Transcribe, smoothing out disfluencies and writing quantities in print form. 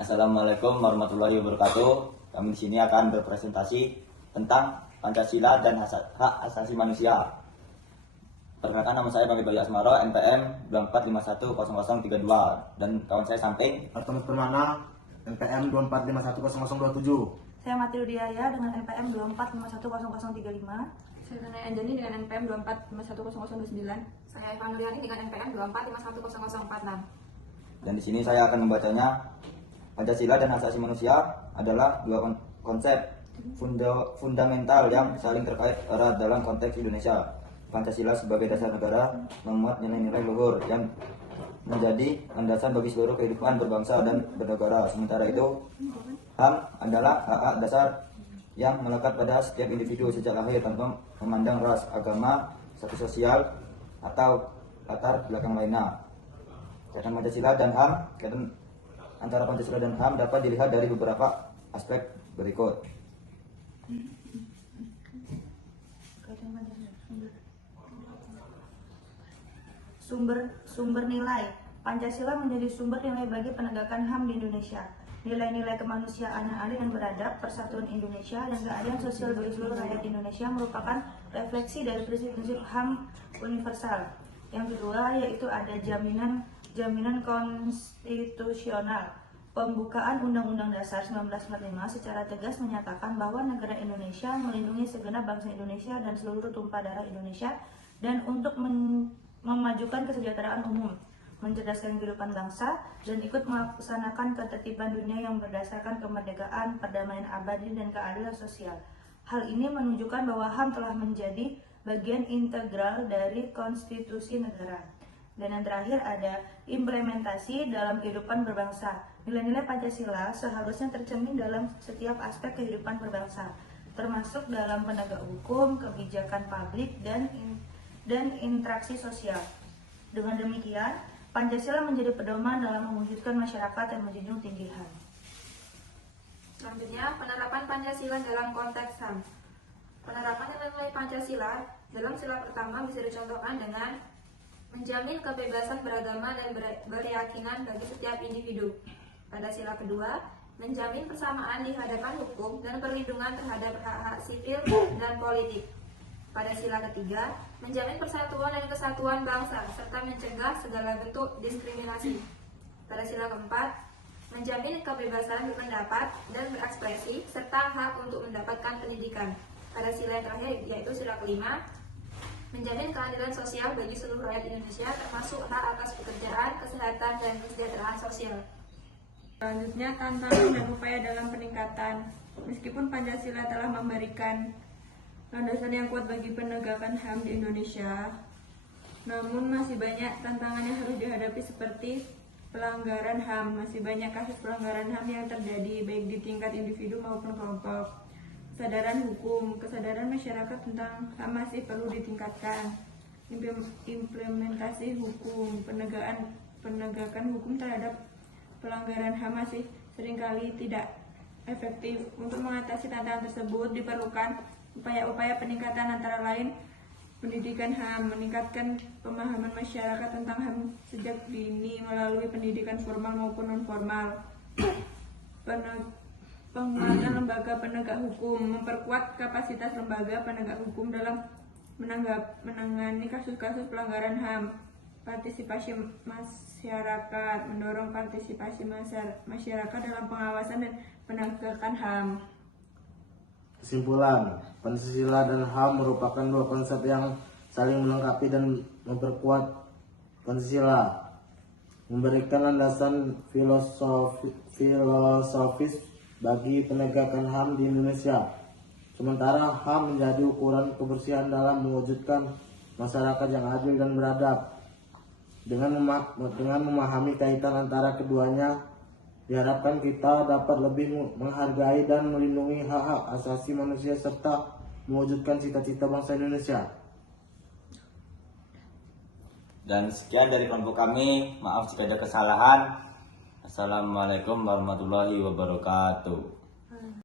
Assalamualaikum warahmatullahi wabarakatuh. Kami di sini akan berpresentasi tentang Pancasila dan hak asasi manusia. Perkenalkan, nama saya Bang Ibayu Asmaro, NPM 24510032, dan kawan saya samping Artemis Permana, NPM 24510027. Saya Mati Rudiaya dengan NPM 24510035. Saya Nana Anjani dengan NPM 24510029. Saya Evan Nuliani dengan NPM 24510046. dan di sini saya akan membacanya. Pancasila dan hak asasi manusia adalah dua konsep fundamental yang saling terkait erat dalam konteks Indonesia. Pancasila sebagai dasar negara memuat nilai-nilai luhur yang menjadi landasan bagi seluruh kehidupan berbangsa dan bernegara. Sementara itu, HAM adalah hak dasar yang melekat pada setiap individu sejak lahir tanpa memandang ras, agama, status sosial, atau latar belakang lainnya. Kaitan Pancasila dan HAM, antara Pancasila dan HAM dapat dilihat dari beberapa aspek berikut. Sumber nilai. Pancasila menjadi sumber nilai bagi penegakan HAM di Indonesia. Nilai-nilai kemanusiaan yang adil dan beradab, persatuan Indonesia, dan keadilan sosial bagi seluruh rakyat Indonesia merupakan refleksi dari prinsip-prinsip HAM universal. Yang kedua yaitu ada jaminan konstitusional. Pembukaan Undang-Undang Dasar 1945 secara tegas menyatakan bahwa negara Indonesia melindungi segenap bangsa Indonesia dan seluruh tumpah darah Indonesia, dan untuk memajukan kesejahteraan umum, mencerdaskan kehidupan bangsa, dan ikut melaksanakan ketertiban dunia yang berdasarkan kemerdekaan, perdamaian abadi, dan keadilan sosial. Hal ini menunjukkan bahwa HAM telah menjadi bagian integral dari konstitusi negara. Dan yang terakhir ada implementasi dalam kehidupan berbangsa. Nilai-nilai Pancasila seharusnya tercermin dalam setiap aspek kehidupan berbangsa, termasuk dalam penegak hukum, kebijakan publik, dan interaksi sosial. Dengan demikian, Pancasila menjadi pedoman dalam mewujudkan masyarakat yang menjunjung tinggi HAM. Selanjutnya, penerapan Pancasila dalam konteks HAM. Penerapan nilai Pancasila dalam sila pertama bisa dicontohkan dengan menjamin kebebasan beragama dan berkeyakinan bagi setiap individu. Pada sila kedua, menjamin persamaan di hadapan hukum dan perlindungan terhadap hak-hak sipil dan politik. Pada sila ketiga, menjamin persatuan dan kesatuan bangsa serta mencegah segala bentuk diskriminasi. Pada sila keempat, menjamin kebebasan berpendapat dan berekspresi serta hak untuk mendapatkan pendidikan. Pada sila yang terakhir yaitu sila kelima, menjamin keadilan sosial bagi seluruh rakyat Indonesia termasuk hak atas pekerjaan, kesehatan, dan kesejahteraan sosial. Selanjutnya, tantangan dan upaya dalam peningkatan. Meskipun Pancasila telah memberikan landasan yang kuat bagi penegakan HAM di Indonesia, namun masih banyak tantangan yang harus dihadapi seperti pelanggaran HAM. Masih banyak kasus pelanggaran HAM yang terjadi baik di tingkat individu maupun kelompok. Kesadaran hukum, kesadaran masyarakat tentang HAM masih perlu ditingkatkan. Implementasi hukum, penegakan hukum terhadap pelanggaran HAM masih seringkali tidak efektif. Untuk mengatasi tantangan tersebut diperlukan upaya-upaya peningkatan antara lain pendidikan HAM, meningkatkan pemahaman masyarakat tentang HAM sejak dini melalui pendidikan formal maupun non-formal. Penguatan lembaga penegak hukum, memperkuat kapasitas lembaga penegak hukum dalam menangani kasus-kasus pelanggaran HAM. Partisipasi masyarakat, mendorong partisipasi masyarakat dalam pengawasan dan penegakan HAM. Kesimpulan, Pancasila dan HAM merupakan dua konsep yang saling melengkapi dan memperkuat. Pancasila memberikan landasan filosofis bagi penegakan HAM di Indonesia, sementara HAM menjadi ukuran kebersihan dalam mewujudkan masyarakat yang adil dan beradab. Dengan memahami kaitan antara keduanya, diharapkan kita dapat lebih menghargai dan melindungi hak-hak asasi manusia serta mewujudkan cita-cita bangsa Indonesia. Dan sekian dari kelompok kami. Maaf jika ada kesalahan. Assalamualaikum warahmatullahi wabarakatuh.